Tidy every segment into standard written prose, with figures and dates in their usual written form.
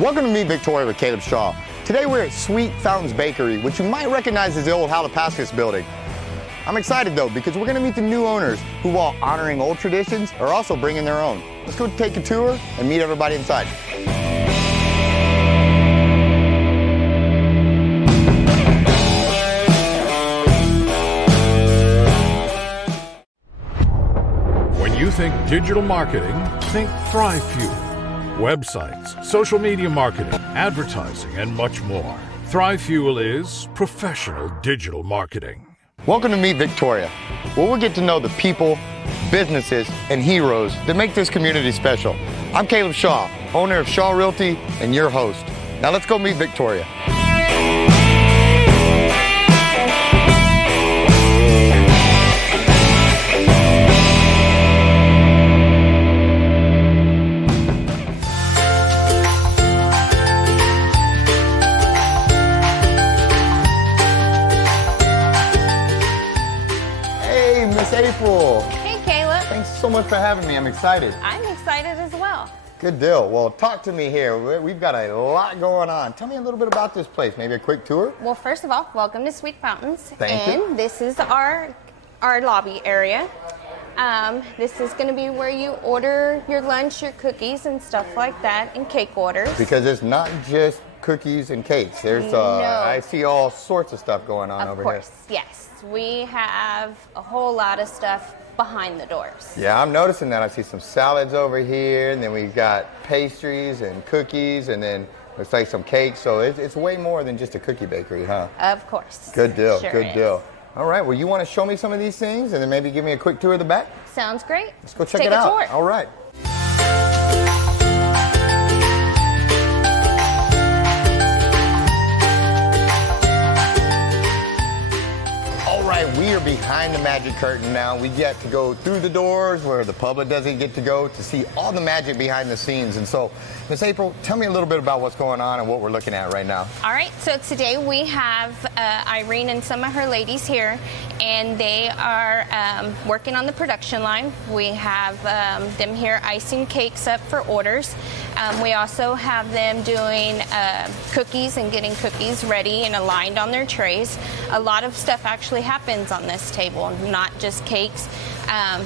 Welcome to Meet Victoria with Caleb Shaw. Today we're at Sweet Fountainz Bakery, which you might recognize as the old Halipaskis building. I'm excited though, because we're gonna meet the new owners who, while honoring old traditions, are also bringing their own. Let's go take a tour and meet everybody inside. When you think digital marketing, think ThriveFuel. Websites, social media marketing, advertising, and much more. ThriveFuel is professional digital marketing. Welcome to Meet Victoria, where we'll get to know the people, businesses, and heroes that make this community special. I'm Caleb Shaw, owner of Shaw Realty and your host. Now let's go meet Victoria. April. Hey, Caleb. Thanks so much for having me. I'm excited. I'm excited as well. Good deal. Well, talk to me here. We've got a lot going on. Tell me a little bit about this place. Maybe a quick tour? Well, first of all, welcome to Sweet Fountainz. Thank you. And this is our lobby area. This is going to be where you order your lunch, your cookies, and stuff like that, and cake orders. Because it's not just cookies and cakes. There's, No. I see all sorts of stuff going on over here. Of course, yes. We have a whole lot of stuff behind the doors. Yeah, I'm noticing that. I see some salads over here, and then we've got pastries and cookies, and then looks like some cakes. So it's way more than just a cookie bakery, huh? Of course. Good deal, Sure good is. deal. All right, well, you want to show me some of these things, and then maybe give me a quick tour of the back? Sounds great. Let's go check Take it a out. tour. All right. We are behind the magic curtain now. We get to go through the doors where the public doesn't get to go to see all the magic behind the scenes. And so, Miss April, tell me a little bit about what's going on and what we're looking at right now. All right, so today we have Irene and some of her ladies here, and they are working on the production line. We have them here icing cakes up for orders. We also have them doing cookies and getting cookies ready and aligned on their trays. A lot of stuff actually happens on this table, not just cakes.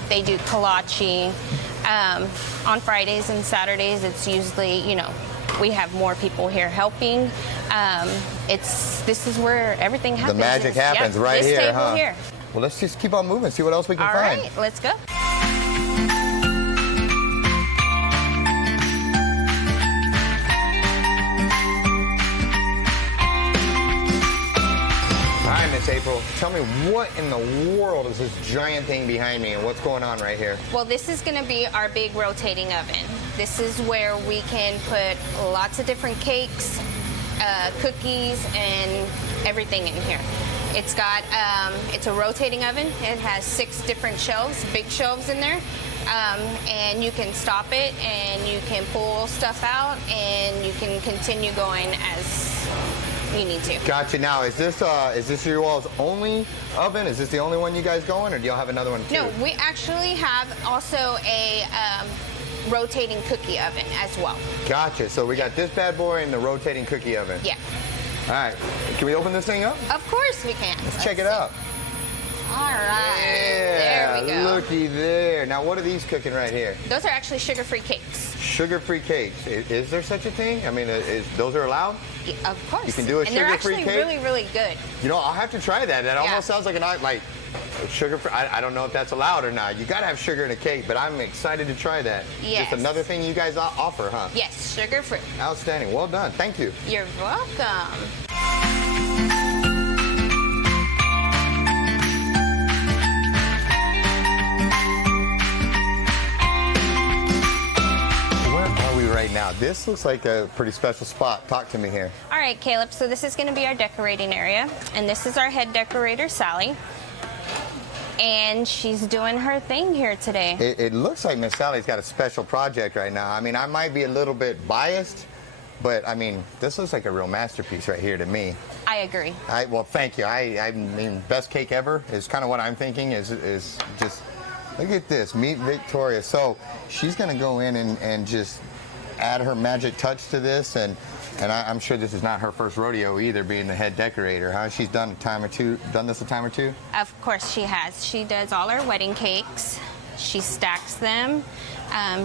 They do kolache. On Fridays and Saturdays, it's usually, we have more people here helping. This is where everything happens. The magic happens right this here, table huh? here. Well, let's just keep on moving, see what else we can All find. right, let's go. Hi, Miss April. Tell me, what in the world is this giant thing behind me, and what's going on right here? Well, this is going to be our big rotating oven. This is where we can put lots of different cakes, cookies, and everything in here. It's got, it's a rotating oven. It has 6 different shelves, big shelves in there. And you can stop it, and you can pull stuff out, and you can continue going as you need to. Gotcha. Now, is this your all's only oven? Is this the only one you guys going, or do y'all have another one too? No, we actually have also a rotating cookie oven as well. Gotcha. So we got this bad boy and the rotating cookie oven. Yeah. All right. Can we open this thing up? Of course we can. Let's check it out. All right. Yeah, There we go. looky there. Now, what are these cooking right here? Those are actually sugar-free cakes. Sugar-free cakes. Is there such a thing? I mean, those are allowed? Yeah, of course. You can do a and they're sugar-free actually cake? really, really good. I'll have to try that. That Yeah. almost sounds like sugar-free. I don't know if that's allowed or not. You got to have sugar in a cake, but I'm excited to try that. Yes. Just another thing you guys offer, huh? Yes, sugar-free. Outstanding. Well done. Thank you. You're welcome. Right now, this looks like a pretty special spot. Talk to me here. All right, Caleb, so this is going to be our decorating area, and this is our head decorator, Sally. And she's doing her thing here today. It looks like Miss Sally's got a special project right now. I mean, I might be a little bit biased, but I mean, this looks like a real masterpiece right here to me. I agree. Well, thank you. I mean, best cake ever is kind of what I'm thinking is just, look at this, Meet Victoria. So she's going to go in and just add her magic touch to this, and I'm sure this is not her first rodeo either, being the head decorator, huh? She's done this a time or two? Of course she has. She does all our wedding cakes. She stacks them.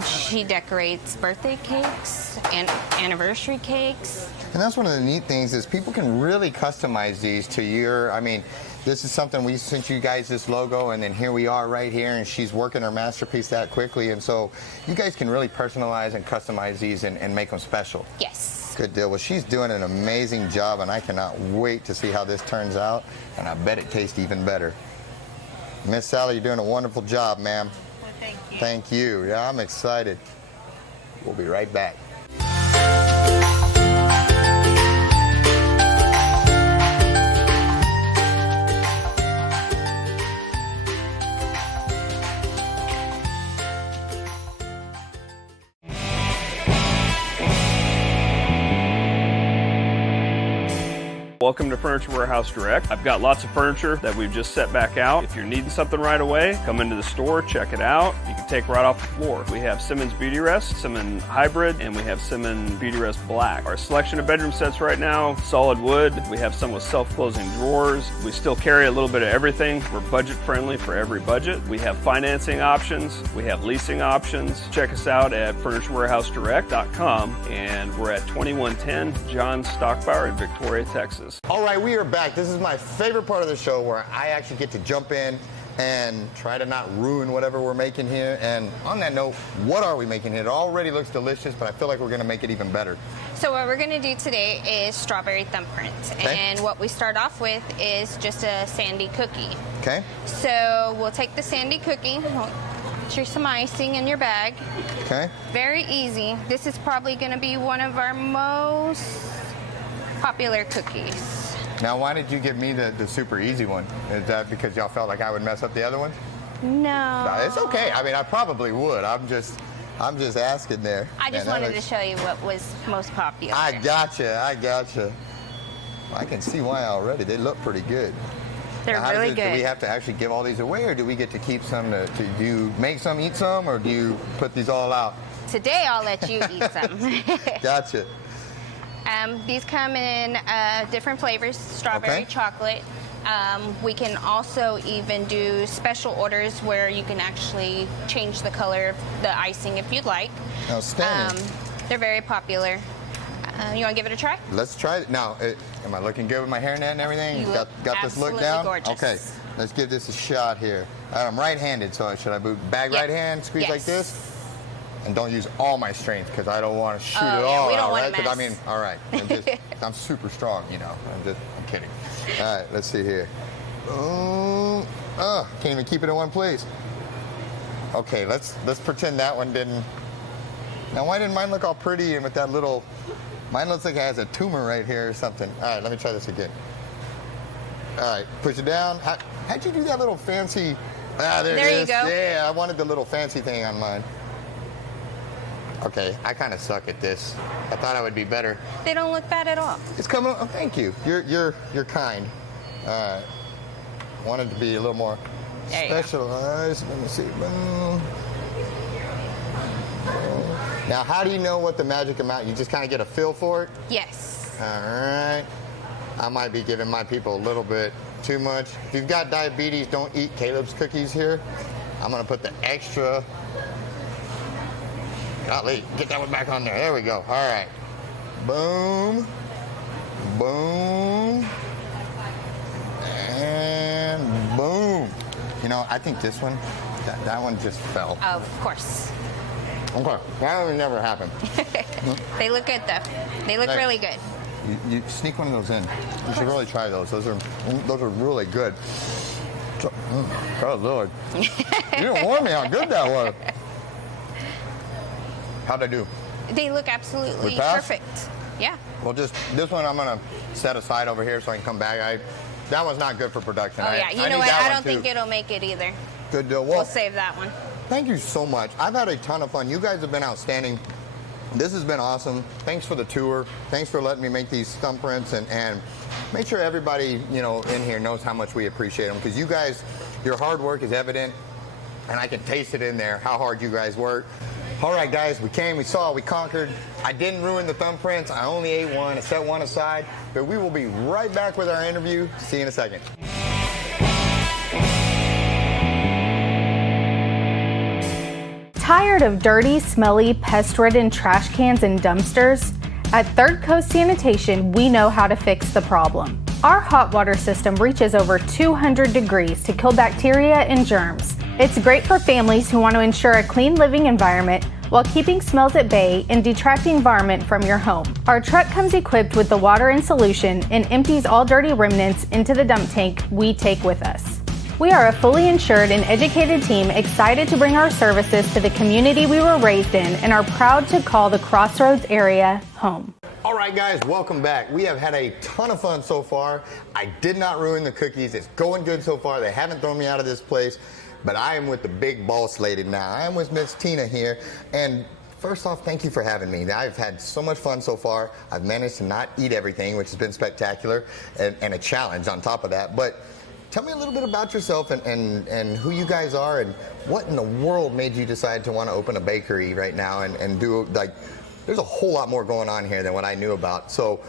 She decorates birthday cakes and anniversary cakes. And that's one of the neat things is people can really customize these to your, I mean, this is something we sent you guys this logo, and then here we are right here, and she's working her masterpiece that quickly, and so you guys can really personalize and customize these and make them special. Yes. Good deal. Well, she's doing an amazing job, and I cannot wait to see how this turns out, and I bet it tastes even better. Miss Sally, you're doing a wonderful job, ma'am. Well, thank you. Thank you. Yeah, I'm excited. We'll be right back. Welcome to Furniture Warehouse Direct. I've got lots of furniture that we've just set back out. If you're needing something right away, come into the store, check it out. You can take right off the floor. We have Simmons Beauty Rest, Simmons Hybrid, and we have Simmons Beauty Rest Black. Our selection of bedroom sets right now, solid wood. We have some with self-closing drawers. We still carry a little bit of everything. We're budget friendly for every budget. We have financing options. We have leasing options. Check us out at FurnitureWarehouseDirect.com, and we're at 2110 John Stockbauer in Victoria, Texas. All right, we are back. This is my favorite part of the show where I actually get to jump in and try to not ruin whatever we're making here. And on that note, what are we making here? It already looks delicious, but I feel like we're going to make it even better. So what we're going to do today is strawberry thumbprints. Okay. And what we start off with is just a sandy cookie. Okay. So we'll take the sandy cookie, put your some icing in your bag. Okay. Very easy. This is probably going to be one of our most popular cookies. Now, why did you give me the super easy one? Is that because y'all felt like I would mess up the other ones? No. No, it's okay. I mean, I probably would. I'm just asking there. I just And that wanted to looks- show you what was most popular. I gotcha. I can see why already. They look pretty good. They're Now, how really does it- good. Do we have to actually give all these away, or do we get to keep some? Do you make some, eat some, or do you put these all out? Today I'll let you eat some. Gotcha. These come in different flavors, strawberry, Okay. chocolate. We can also even do special orders where you can actually change the color of the icing if you'd like. Outstanding. They're very popular. You want to give it a try? Let's try it. Now, am I looking good with my hairnet and everything? You got look this look absolutely down? gorgeous. Okay, let's give this a shot here. I'm right-handed, so should I bag Yeah. right hand, squeeze like Yes. this? And don't use all my strength because I don't want to shoot Oh, it yeah, all we don't out, wanna right? Because I mess. mean, all right, I'm super strong, you know. I'm kidding. All right, let's see here. Can't even keep it in one place. Okay, let's pretend that one didn't. Now, why didn't mine look all pretty and with that little? Mine looks like it has a tumor right here or something. All right, let me try this again. All right, push it down. How'd you do that little fancy? There it There you is. go. Yeah, I wanted the little fancy thing on mine. Okay, I kind of suck at this. I thought I would be better. They don't look bad at all. It's coming. Oh, thank you. You're kind. All right. Wanted to be a little more There you go. specialized. Let me see. Boom. Now, how do you know what the magic amount? You just kind of get a feel for it. Yes. All right. I might be giving my people a little bit too much. If you've got diabetes, don't eat Caleb's cookies here. I'm gonna put the extra. Golly, get that one back on there. There we go. All right. Boom. Boom. And boom. You know, I think this one, that one just fell. Of course. Okay. That would never happen. They look good though. They look Hey. really good. You sneak one of those in. You should really try those. Those are really good. Oh Lord. You didn't warn me how good that was. How'd I do? They look absolutely We pass? perfect. Yeah. Well, just this one I'm gonna set aside over here so I can come back. That one's not good for production. Oh yeah. You know need what? that I one, don't think too. it'll make it either. Good deal. We'll Well, save that one. thank you so much. I've had a ton of fun. You guys have been outstanding. This has been awesome. Thanks for the tour. Thanks for letting me make these thumbprints and make sure everybody, you know, in here knows how much we appreciate them, because you guys, your hard work is evident, and I can taste it in there how hard you guys work. All right, guys, we came, we saw, we conquered. I didn't ruin the thumbprints. I only ate one. I set one aside. But we will be right back with our interview. See you in a second. Tired of dirty, smelly, pest-ridden trash cans and dumpsters? At Third Coast Sanitation, we know how to fix the problem. Our hot water system reaches over 200 degrees to kill bacteria and germs. It's great for families who want to ensure a clean living environment while keeping smells at bay and detracting varmint from your home. Our truck comes equipped with the water in solution and empties all dirty remnants into the dump tank we take with us. We are a fully insured and educated team excited to bring our services to the community we were raised in and are proud to call the Crossroads area home. All right, guys, welcome back. We have had a ton of fun so far. I did not ruin the cookies. It's going good so far. They haven't thrown me out of this place. But I am with the big boss lady now. I am with Miss Tina here. And first off, thank you for having me. I've had so much fun so far. I've managed to not eat everything, which has been spectacular, and a challenge on top of that. But tell me a little bit about yourself and who you guys are and what in the world made you decide to want to open a bakery right now and do, like, there's a whole lot more going on here than what I knew about. So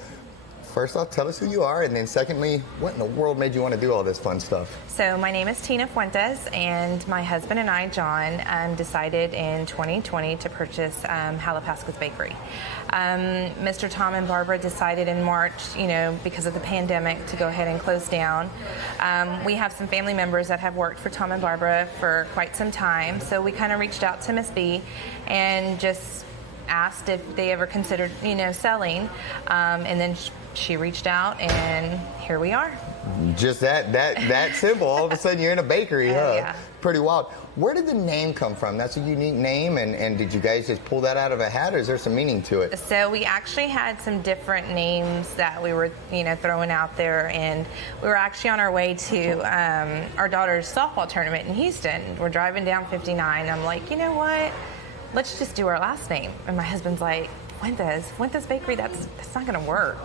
first off, tell us who you are, and then secondly, what in the world made you want to do all this fun stuff? So my name is Tina Fuentes, and my husband and I, John, decided in 2020 to purchase Sweet Bakery. Mr. Tom and Barbara decided in March, because of the pandemic, to go ahead and close down. We have some family members that have worked for Tom and Barbara for quite some time, so we kind of reached out to Miss B and just asked if they ever considered, selling, and then she reached out, and here we are. Just that simple. All of a sudden, you're in a bakery, huh? Yeah. Pretty wild. Where did the name come from? That's a unique name, and did you guys just pull that out of a hat, or is there some meaning to it? So we actually had some different names that we were, throwing out there, and we were actually on our way to our daughter's softball tournament in Houston. We're driving down 59. I'm like, you know what? Let's just do our last name. And my husband's like, Fuentes Bakery, that's not gonna work,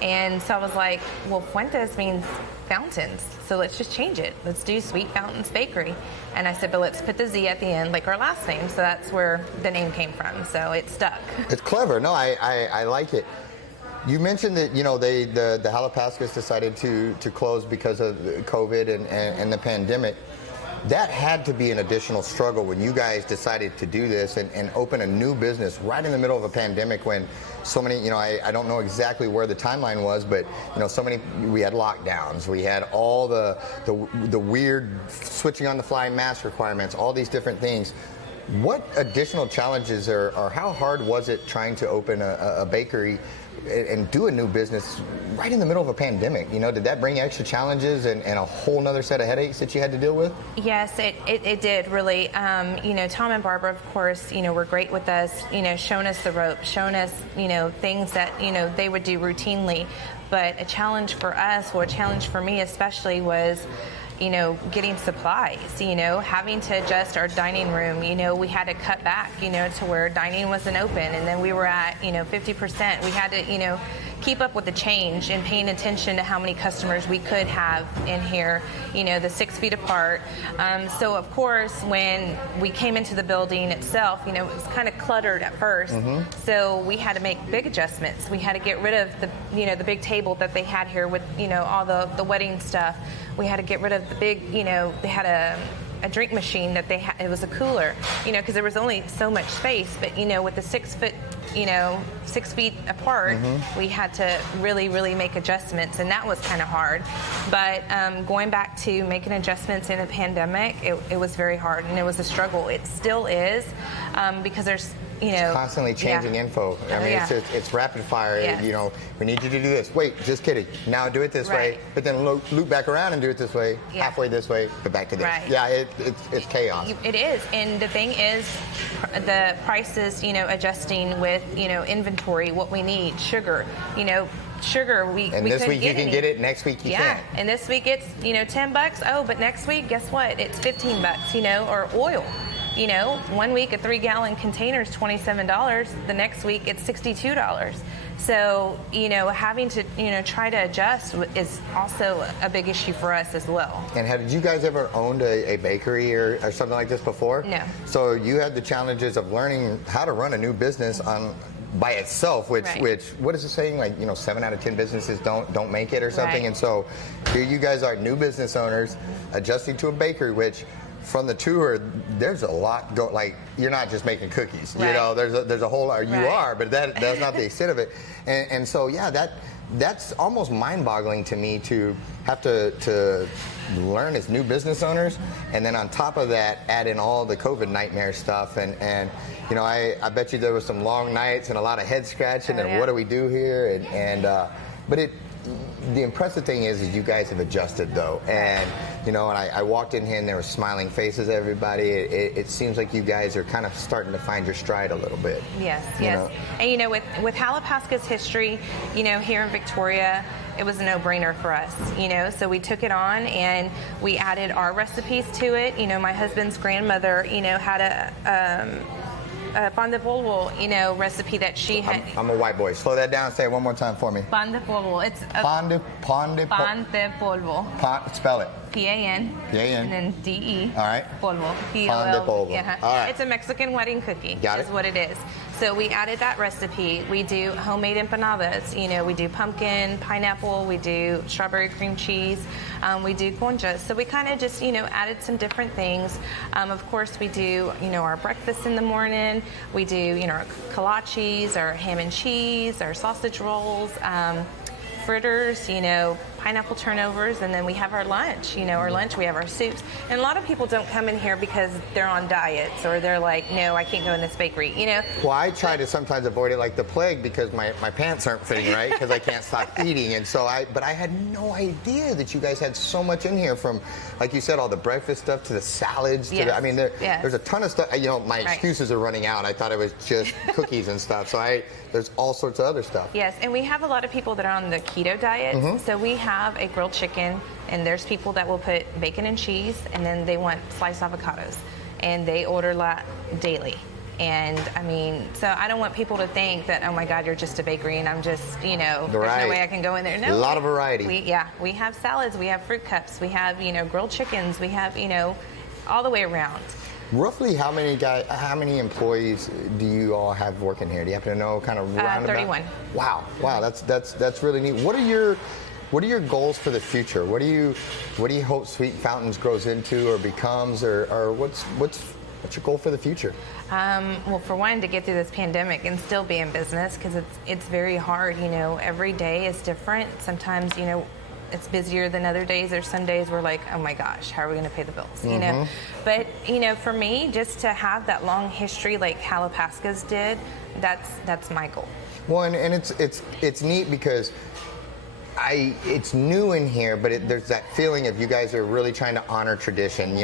And so I was like, well, Fuentes means fountains, so let's just change it. Let's do Sweet Fountainz Bakery. And I said, but let's put the Z at the end, like our last name. So that's where the name came from, so it stuck. It's clever. No, I like it. You mentioned that, the Halapascas decided to close because of COVID and the pandemic. That had to be an additional struggle when you guys decided to do this and open a new business right in the middle of a pandemic when so many, I don't know exactly where the timeline was, but, we had lockdowns, we had all the weird switching on the fly mask requirements, all these different things. What additional challenges or how hard was it trying to open a bakery and do a new business right in the middle of a pandemic? Did that bring extra challenges and a whole nother set of headaches that you had to deal with? Yes, it did, really. Tom and Barbara, of course, were great with us, showing us the ropes, showing us, things that, they would do routinely. But a challenge for us, or a challenge for me especially, was getting supplies, having to adjust our dining room. We had to cut back, to where dining wasn't open, and then we were at, 50%. We had to, keep up with the change and paying attention to how many customers we could have in here, the 6 feet apart. So of course, when we came into the building itself, it was kind of cluttered at first. Mm-hmm. So we had to make big adjustments. We had to get rid of the, the big table that they had here with, all the wedding stuff. We had to get rid of the big, they had a drink machine that they had. It was a cooler, because there was only so much space. But with the 6 foot, 6 feet apart, mm-hmm. we had to really, really make adjustments, and that was kind of hard. But going back to making adjustments in a pandemic, it was very hard, and it was a struggle. It still is, because there's it's constantly changing info. I mean, it's rapid fire. Yes. We need you to do this. Wait, just kidding. Now do it this way, but then loop back around and do it this way, halfway this way, but back to this. Right. Yeah, it's chaos. It is, and the thing is, the prices, adjusting with, inventory, what we need, sugar, sugar, we this week you can get it, next week you can't. And this week it's, $10. Oh, but next week, guess what? It's $15, or oil. 1 week a 3-gallon container is $27. The next week it's $62. So, having to, try to adjust is also a big issue for us as well. And did you guys ever owned a bakery or something like this before? No. So you had the challenges of learning how to run a new business by itself, which what is it saying? Like 7 out of 10 businesses don't make it or something. Right. And so here you guys are, new business owners, adjusting to a bakery, which from the tour, there's a lot like you're not just making cookies. Right. There's a whole you Right. are, but that's not the extent of it. And so that's almost mind-boggling to me to have to learn as new business owners, and then on top of that, add in all the COVID nightmare stuff. And I bet you there was some long nights and a lot of head scratching and what do we do here? But the impressive thing is you guys have adjusted though, and I walked in here and there were smiling faces, everybody. It seems like you guys are kind of starting to find your stride a little bit. Yes. And with Halapaska's history, here in Victoria, it was a no-brainer for us, so we took it on and we added our recipes to it. My husband's grandmother, had a pan de polvo, recipe that she had. I'm a white boy. Slow that down. Say it one more time for me. Pan de polvo. It's Pan de polvo. Spell it. P-A-N. P-A-N. And then D-E. All right. Polvo. Pan de polvo. Yeah. All right. It's a Mexican wedding cookie. Got is it. what it is. So we added that recipe. We do homemade empanadas. We do pumpkin, pineapple. We do strawberry cream cheese. We do conchas. So we kind of just, added some different things. Of course, we do, our breakfast in the morning. We do, our kolaches, our ham and cheese, our sausage rolls, fritters, pineapple turnovers, and then we have our lunch. Our lunch, we have our soups. And a lot of people don't come in here because they're on diets or they're like, no, I can't go in this bakery, Well, I try to sometimes avoid it like the plague because my pants aren't fitting right because I can't stop eating. And so but I had no idea that you guys had so much in here, from, like you said, all the breakfast stuff to the salads. Yes. There's a ton of stuff. My excuses are running out. I thought it was just cookies and stuff. So there's all sorts of other stuff. Yes, and we have a lot of people that are on the keto diet. So we have a grilled chicken, and there's people that will put bacon and cheese, and then they want sliced avocados, and they order that daily. And so I don't want people to think that, oh my God, you're just a bakery and I'm just, there's no way I can go in there. No, a lot of variety. We have salads, we have fruit cups, we have, grilled chickens, we have, all the way around. Roughly how many employees do you all have working here? Do you happen to know, kind of roundabout? 31. Wow, that's really neat. What are your goals for the future? What do you hope Sweet Fountainz grows into or becomes, or what's your goal for the future? Well, for one, to get through this pandemic and still be in business, because it's very hard. Every day is different. Sometimes it's busier than other days. There's some days we're like, oh my gosh, how are we going to pay the bills? But for me, just to have that long history like Halapaska's did, that's my goal. Well, and it's neat because it's new in here, but there's that feeling of you guys are really trying to honor tradition.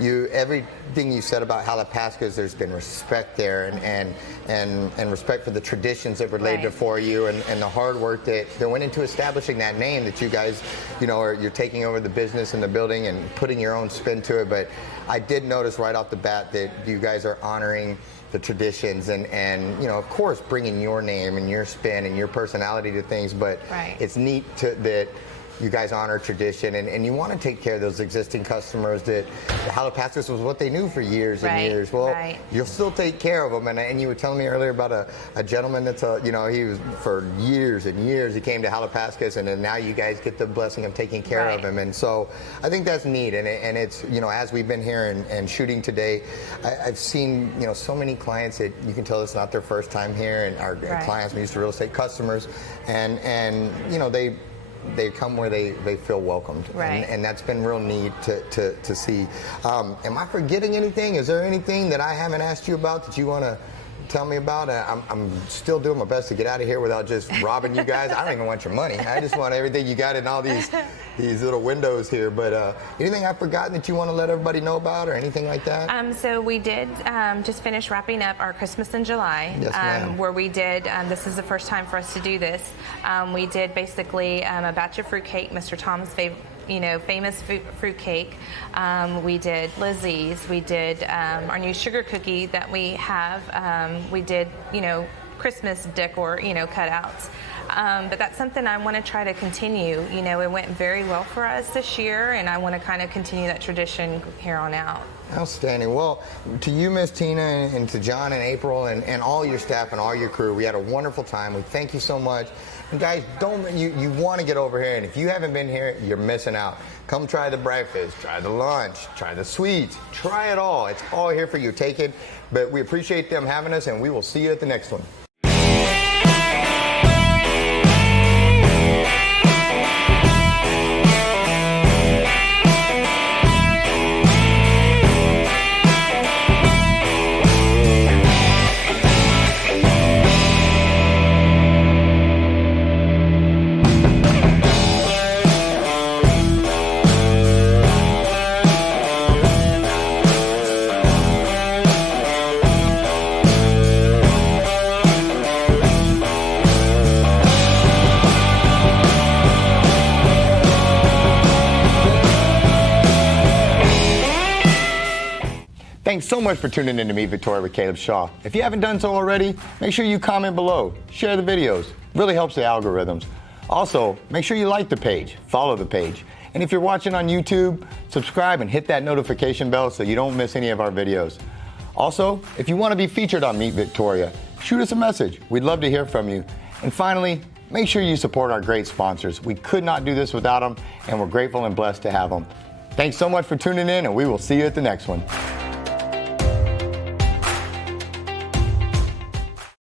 Everything you said about Halapaska's, there's been respect there, and respect for the traditions that were laid before you, and the hard work that went into establishing that name that you guys, you're taking over the business and the building and putting your own spin to it. But I did notice right off the bat that you guys are honoring the traditions and of course bringing your name and your spin and your personality to things, but it's neat that you guys honor tradition and you want to take care of those existing customers that Halapaska's was what they knew for years and years. Well, you'll still take care of them, and you were telling me earlier about a gentleman that's he was for years and years he came to Halapaska's, and then now you guys get the blessing of taking care of him, and so I think that's neat. And it's as we've been here and shooting today, I've seen so many clients that you can tell it's not their first time here, and our clients, we used to real estate customers, and they come where they feel welcomed, and that's been real neat to see. Am I forgetting anything? Is there anything that I haven't asked you about that you want to tell me about? I'm still doing my best to get out of here without just robbing you guys. I don't even want your money. I just want everything you got in all these little windows here. But anything I've forgotten that you want to let everybody know about or anything like that? So we did just finish wrapping up our Christmas in July, where we did, this is the first time for us to do this, we did basically a batch of fruit cake, Mr. Tom's famous fruit cake. We did Lizzie's. We did our new sugar cookie that we have. We did, Christmas decor, cutouts. But that's something I want to try to continue. It went very well for us this year, and I want to kind of continue that tradition here on out. Outstanding. Well, to you, Miss Tina, and to John and April, and all your staff and all your crew, we had a wonderful time. We thank you so much. And guys, you want to get over here, and if you haven't been here, you're missing out. Come try the breakfast, try the lunch, try the sweets, try it all. It's all here for you. Take it. But we appreciate them having us, and we will see you at the next one. Thanks so much for tuning in to Meet Victoria with Caleb Shaw. If you haven't done so already, make sure you comment below, share the videos. Really helps the algorithms. Also, make sure you like the page, follow the page. And if you're watching on YouTube, subscribe and hit that notification bell so you don't miss any of our videos. Also, if you want to be featured on Meet Victoria, shoot us a message. We'd love to hear from you. And finally, make sure you support our great sponsors. We could not do this without them, and we're grateful and blessed to have them. Thanks so much for tuning in, and we will see you at the next one.